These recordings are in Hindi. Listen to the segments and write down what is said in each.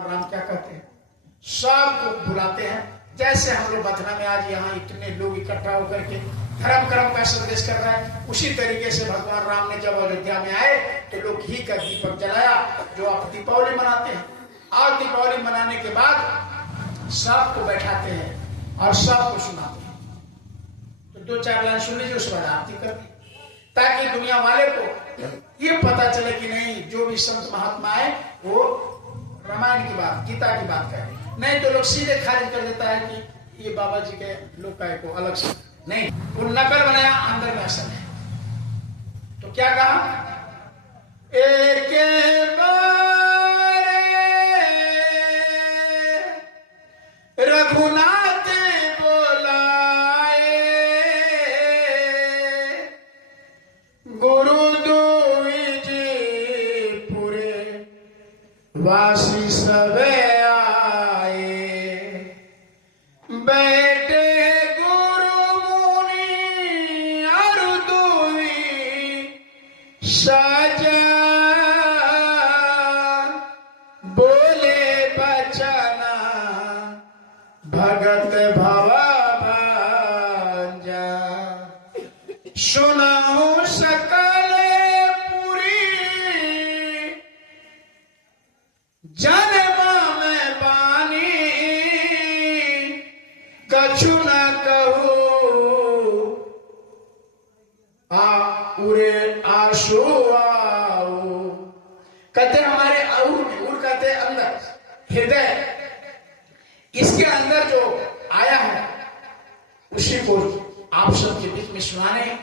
राम क्या कहते हैं, सबको बुलाते हैं। जैसे हम लोग मथुरा में आज यहाँ इतने लोग इकट्ठा होकर के धर्म कर्म का संदेश कर रहा है, उसी तरीके से भगवान राम ने जब अयोध्या में आए तो लोग घी का दीपक जलाया, जो आप दीपावली मनाते हैं। आज दीपावली मनाने के बाद सबको बैठाते हैं और सबको सुनाते हैं। तो दो चार लाइन सुन लीजिए, उसके बाद आरती कर दी, ताकि दुनिया वाले को ये पता चले कि नहीं, जो भी संत महात्मा है वो रामायण की बात, गीता की बात करें। नहीं तो लोग सीधे खारिज कर देता है कि ये बाबा जी के लोग का को अलग से नहीं, वो नकल बनाया, अंदर में असल है। तो क्या कहा, एक रघुनाथ बोलाए, गुरु दुविज पुरे वासी सबे आए, बैठे गुरु मुनि और दुई साजा, बोले बचना भगत भवा भांजा, सुनाऊं सकल पुरी जन्म में बानी, कछु न कहूं उरे आंसू आओ। कहते हमारे उर कहते अंदर हृदय, इसके अंदर जो आया है उसी को आप सबके बीच में सुना रहे।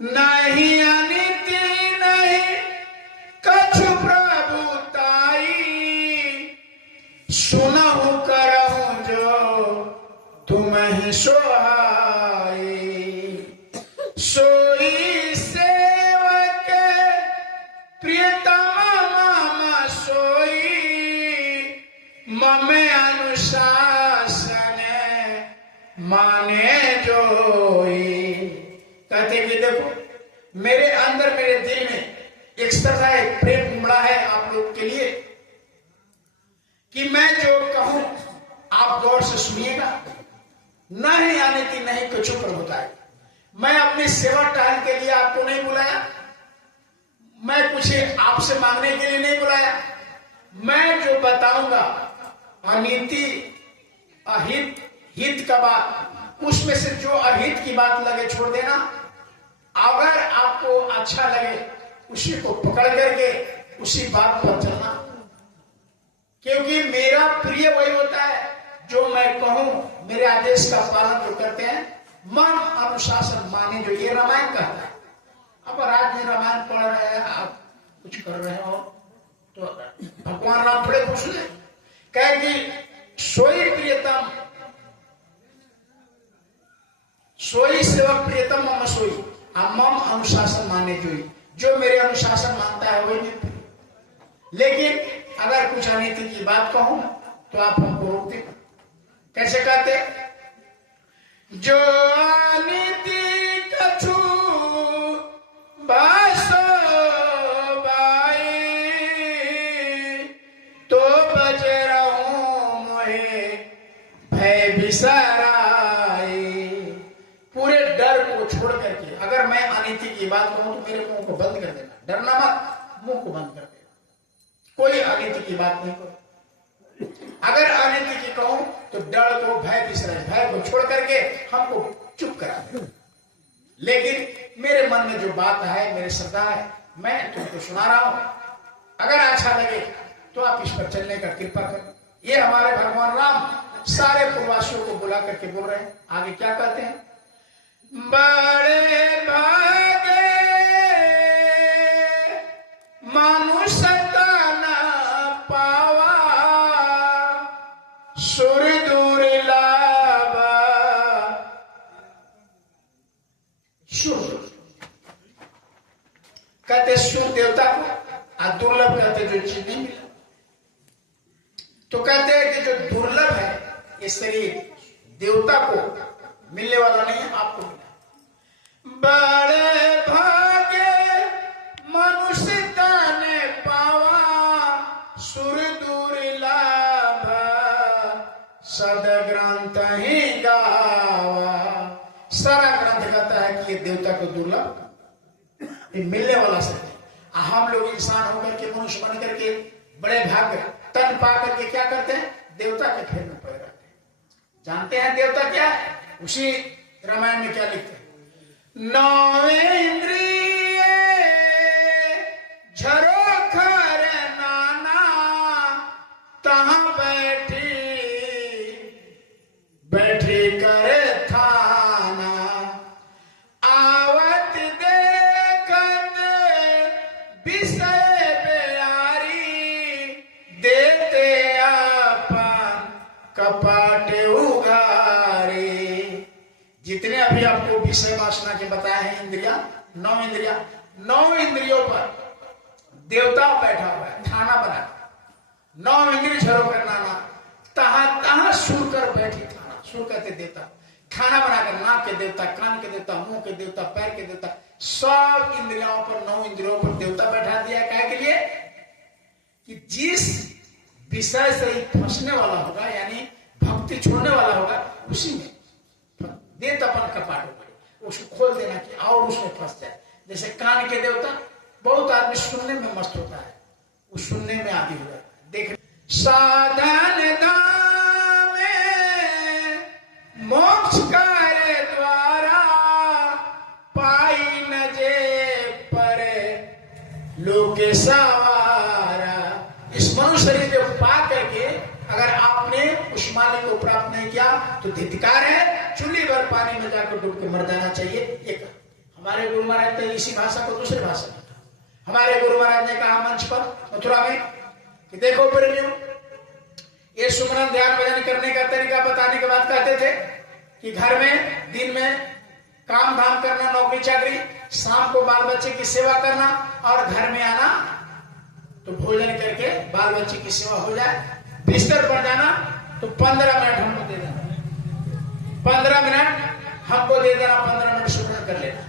नहीं अनिति नहीं कछु प्रभुताई, सुनहु करहु जो तुम ही सोहाई, सोई सेवक प्रियतम मम सोई, ममे अनुशासन माने जोई। कहते कि देखो मेरे अंदर, मेरे दिल में एक तरह एक प्रेम उमड़ा है आप लोग के लिए कि मैं जो कहूं आप गौर से सुनिएगा। नहीं आने की नहीं कुछ प्रभुताई, मैं अपनी सेवा टहल के लिए आपको नहीं बुलाया, मैं कुछ आपसे मांगने के लिए नहीं बुलाया। मैं जो बताऊंगा अनीति अहित हित का बात, उसमें से जो अहित की बात लगे छोड़ देना। अगर आपको अच्छा लगे उसी को पकड़ करके उसी बात पर चलना, क्योंकि मेरा प्रिय वही होता है जो मैं कहूं, मेरे आदेश का पालन जो करते हैं, मन अनुशासन माने, जो ये रामायण कहता है। अब आज में रामायण पढ़ रहे हैं, आप कुछ कर रहे हो तो भगवान राम थोड़े खुश हुए, कहे कि सोई प्रियतम, सोई सेवक प्रियतम मम सोई, मम अनुशासन माने जोई, जो मेरे अनुशासन मानता है वही मैं। लेकिन अगर कुछ अनीति की बात कहूं तो आप हमको रोकते। कैसे कहते, जो अनीति कछु बासो बाई, तो बज रहूं मोहे भय बिसराई। पूरे डर को छोड़ करके अगर मैं अनीति की बात कहूं तो मेरे मुंह को बंद कर देना, डरना मत, मुंह को बंद कर देना, कोई अनीति की बात नहीं करो। अगर अनीति की कहूं तो डर को, भय बिसराई, भय को छोड़ करके हमको चुप करा दे। लेकिन मेरे मन में जो बात है, मेरी श्रद्धा है, मैं तुमको सुना रहा हूं। अगर अच्छा लगे तो आप इस पर चलने का कृपा करें। ये हमारे भगवान राम सारे पूर्ववासियों को बुला करके बोल रहे हैं। आगे क्या कहते हैं, बड़े भागे मनुष्य का न पावा, सुर दुर्लभा, सुर कहते सुर देवता को, और दुर्लभ कहते जो चीज नहीं मिला। तो कहते हैं कि जो दुर्लभ है ये शरीर देवता को मिलने वाला नहीं है, आपको मिला। बड़े भागे मनुष्य ताने पावा, सद ग्रंथ ही गावा। सारा ग्रंथ कहता है कि ये देवता को दुर्लभ, ये मिलने वाला सत्य। हम लोग इंसान होकर के, मनुष्य बन करके, बड़े भाग्य तन पा करके क्या करते हैं? देवता के फेर में पड़े रहते हैं। जानते हैं देवता क्या है? उसी रामायण में क्या लिखते हैं? नौवे इंद्रिय झरोखर नाना, तहां बैठी कर थाना। आवत देखत विषय बेयारी, देते अपन कपाट उघारे। जितने अभी आपको विषय वासना के बताए हैं इंद्रिया, 9 इंद्रिया, 9 इंद्रियों पर देवता बैठा हुआ है, थाना बना। 9 इंद्रिय झरो कर नाना, तहां तहां सुर कर बैठी थाना। सुर कहते देवता, खाना बनाकर नाक के देवता, कान के देवता, मुंह के देवता, पैर के देवता, सब इंद्रियों पर, 9 इंद्रियों पर देवता बैठा दिया है। क्या के लिए? कि जिस विषय से ही फंसने वाला होगा, यानी भक्ति छोड़ने वाला होगा, उसी में देवता अपन कपाट पड़े, उसको खोल देना कि और उसमें फंस जाए। जैसे कान के देवता, बहुत आदमी सुनने में मस्त होता है, वो सुनने में आदि हो जाता है। देख, साधन धाम में मोक्ष कार्य द्वारा, पाई न जे पर लोके सवारा। इस मनुष्य शरीर को पा करके अगर आपने उस मालिक को प्राप्त नहीं किया तो धिक्कार है, चुल्ली भर पानी में जाकर डूब के मर जाना चाहिए। एक हमारे गुरु महाराज ने इसी भाषा को दूसरी भाषा में, हमारे गुरु महाराज ने कहा मंच पर मथुरा में कि देखो प्रेमियों, ये सुमरन ध्यान भजन करने का तरीका बताने के बाद कहते थे कि घर में दिन में काम धाम करना, नौकरी चाकरी, शाम को बाल बच्चे की सेवा करना, और घर में आना तो भोजन करके बाल बच्चे की सेवा हो जाए, बिस्तर पर जाना तो 15 मिनट हमको दे देना, 15 मिनट हमको दे देना, 15 मिनट सुमरन कर लेना।